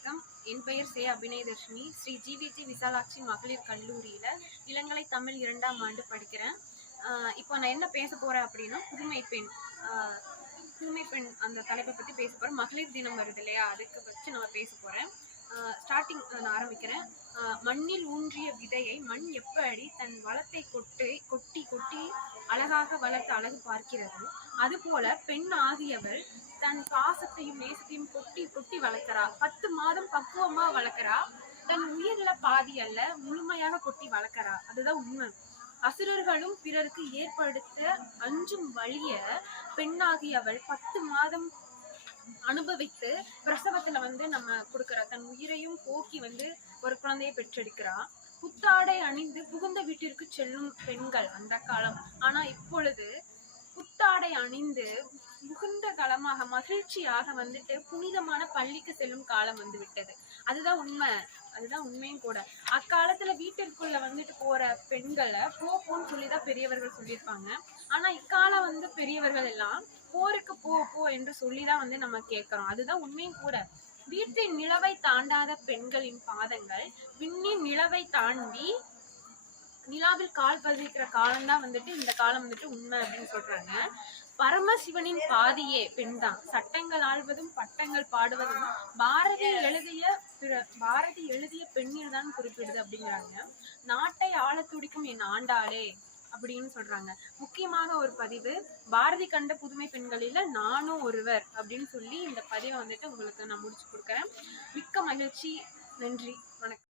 வணக்கம். என் பெயர் சே அபிநயதர்ஷினி. ஸ்ரீ ஜிவிஜி விசாலாட்சி மகளிர் கல்லூரியில் இளங்கலை தமிழ் இரண்டாம் ஆண்டு படிக்கிறேன். ஆஹ் இப்போ நான் என்ன பேச போகிறேன் அப்படின்னா புதுமை பெண். புதுமை பெண் அந்த தலைப்பை பற்றி பேச போகிறேன் மகளிர் தினம் வருது இல்லையா? அதுக்கு வச்சு நான் பேச போகிறேன் ஸ்டார்டிங் நான் ஆரம்பிக்கிறேன். ஆஹ் மண்ணில் ஊன்றிய விதையை மண் எப்படி தன் வளத்தை கொட்டு கொட்டி கொட்டி அழகாக வளர்த்து அழகு பார்க்கிறது? அதுபோல பெண் ஆகியவள் தன் பாசத்தையும் நேசத்தையும் கொட்டி கொட்டி வளர்க்கிறா. பத்து மாதம் பக்குவமா வளர்க்கிறா. தன் உயிர்ல பாதி அல்ல முழுமையாக கொட்டி வளர்க்கிறா. அதுதான் உண்மை. அசுரர்களும் பிறருக்கு ஏற்படுத்த அஞ்சும் வழிய பெண்ணாகியவள் பத்து மாதம் அனுபவித்து பிரசவத்துல வந்து நம்ம கொடுக்கற. தன் உயிரையும் போக்கி வந்து ஒரு குழந்தையை பெற்றெடுக்கிறா. புத்தாடை அணிந்து புகுந்த வீட்டிற்கு செல்லும் பெண்கள் அந்த காலம். ஆனா இப்பொழுது புத்தாடை அணிந்து முகுந்த காலமாக மகிழ்ச்சியாக வந்துட்டு புனிதமான பள்ளிக்கு செல்லும் காலம் வந்து விட்டது. அதுதான் உண்மை. அதுதான் உண்மையும் கூட. அக்காலத்துல வீட்டிற்குள்ள வந்துட்டு போற பெண்களை போ போன்னு சொல்லிதான் பெரியவர்கள் சொல்லியிருப்பாங்க. ஆனா இக்காலம் வந்து பெரியவர்கள் எல்லாம் போருக்கு போ போ என்று சொல்லிதான் வந்து நம்ம கேட்கிறோம். அதுதான் உண்மையும் கூட. வீட்டின் நிலவை தாண்டாத பெண்களின் பாதங்கள் விண்ணின் நிலவை தாண்டி நிலாவில் கால் பதிக்கிற காலம் தான் வந்துட்டு இந்த காலம் வந்துட்டு உண்மை அப்படின்னு சொல்றாங்க. பரமசிவனின் பாதியே பெண் தான் சட்டங்கள் ஆழ்வதும் பட்டங்கள் பாடுவதும் பாரதி எழுதிய பிற பாரதி எழுதிய பெண்ணில் தான் குறிப்பிடுது அப்படிங்கிறாங்க. நாட்டை ஆள துடிக்கும் என் ஆண்டாளே அப்படின்னு சொல்றாங்க. முக்கியமாக ஒரு பதிவு பாரதி கண்ட புதுமை பெண்களில நானும் ஒருவர் அப்படின்னு சொல்லி இந்த பதிவை வந்துட்டு உங்களுக்கு நான் முடிச்சு கொடுக்குறேன். மிக்க மகிழ்ச்சி. நன்றி. வணக்கம்.